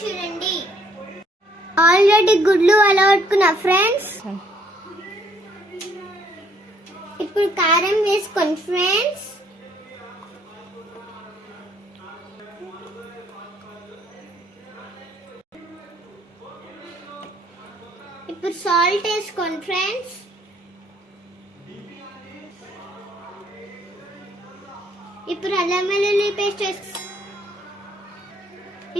చూడండి. ఆల్రెడీ గుడ్లు అలవట్టుకున్న ఫ్రెండ్స్. ఇప్పుడు కారం వేసుకోండి ఫ్రెండ్స్. ఇప్పుడు సాల్ట్ వేసుకోండి ఫ్రెండ్స్. ఇప్పుడు అల్లం వెల్లుల్లి పేస్ట్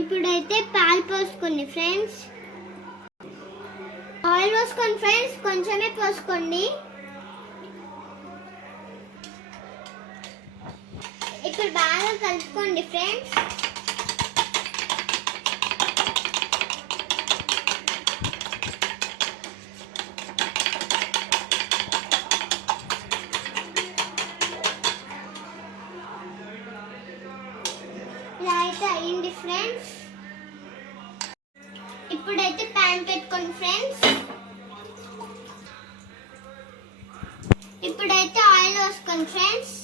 ఇప్పుడైతే పాలు పోసుకోండి ఫ్రెండ్స్. ఆయిల్ పోసుకోండి ఫ్రెండ్స్, కొంచెమే పోసుకోండి. ఇప్పుడు బాగా కలుపుకోండి ఫ్రెండ్స్. ఇలా అయితే అయ్యింది ఫ్రెండ్స్. ఇప్పుడైతే ప్యాన్ పెట్టుకోండి ఫ్రెండ్స్. ఇప్పుడైతే ఆయిల్ వేసుకోండి ఫ్రెండ్స్.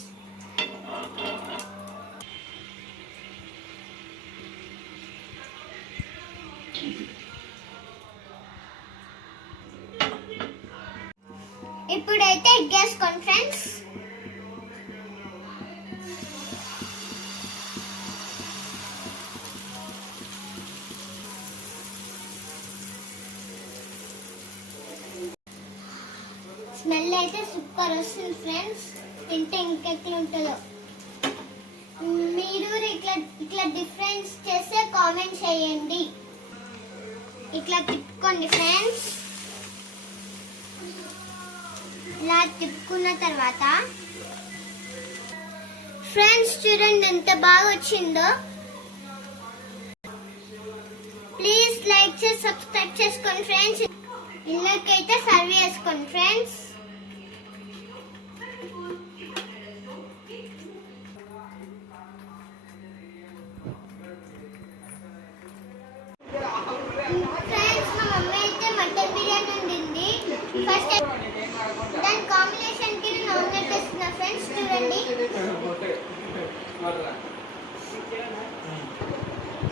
ఇప్పుడైతే ఎగ్ వేసుకోండి ఫ్రెండ్స్. స్మెల్ అయితే సూపర్ వస్తుంది ఫ్రెండ్స్. తింటే ఇంకెట్లా ఉంటుందో. మీరు ఇట్లా డిఫరెన్స్ చేస్తే కామెంట్ చేయండి. ఇట్లా తిప్పుకోండి ఫ్రెండ్స్. ఇలా తిప్పుకున్న తర్వాత ఫ్రెండ్స్ చూడండి ఎంత బాగా వచ్చిందో. ప్లీజ్ లైక్ చేసి సబ్స్క్రైబ్ చేసుకోండి ఫ్రెండ్స్. ఇళ్ళకైతే సర్వ్ చేసుకోండి ఫ్రెండ్స్. ఫ్రెండ్స్ మా మమ్మీ అయితే మటన్ బిర్యానీ వండింది. ఫస్ట్ దాని కాంబినేషన్ కి నేను ఆమ్లెట్ వేస్తున్నా ఫ్రెండ్స్. చూడండి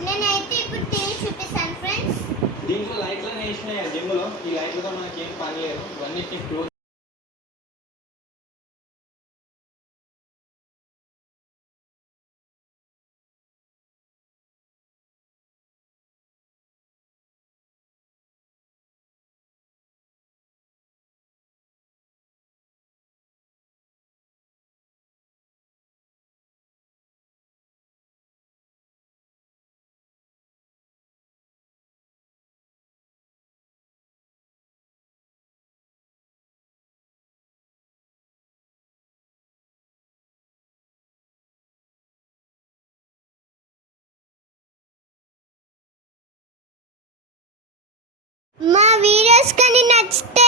నేనైతే ఇప్పుడు తిని చూపిస్తాను ఫ్రెండ్స్. దీంట్లో లైట్లు వేసినాయి జిమ్లో. ఈ లైట్లతో మనకి ఏం పని లేదు. ఇవన్నీ క్లోజ్. మా వీడియోస్ కానీ నచ్చితే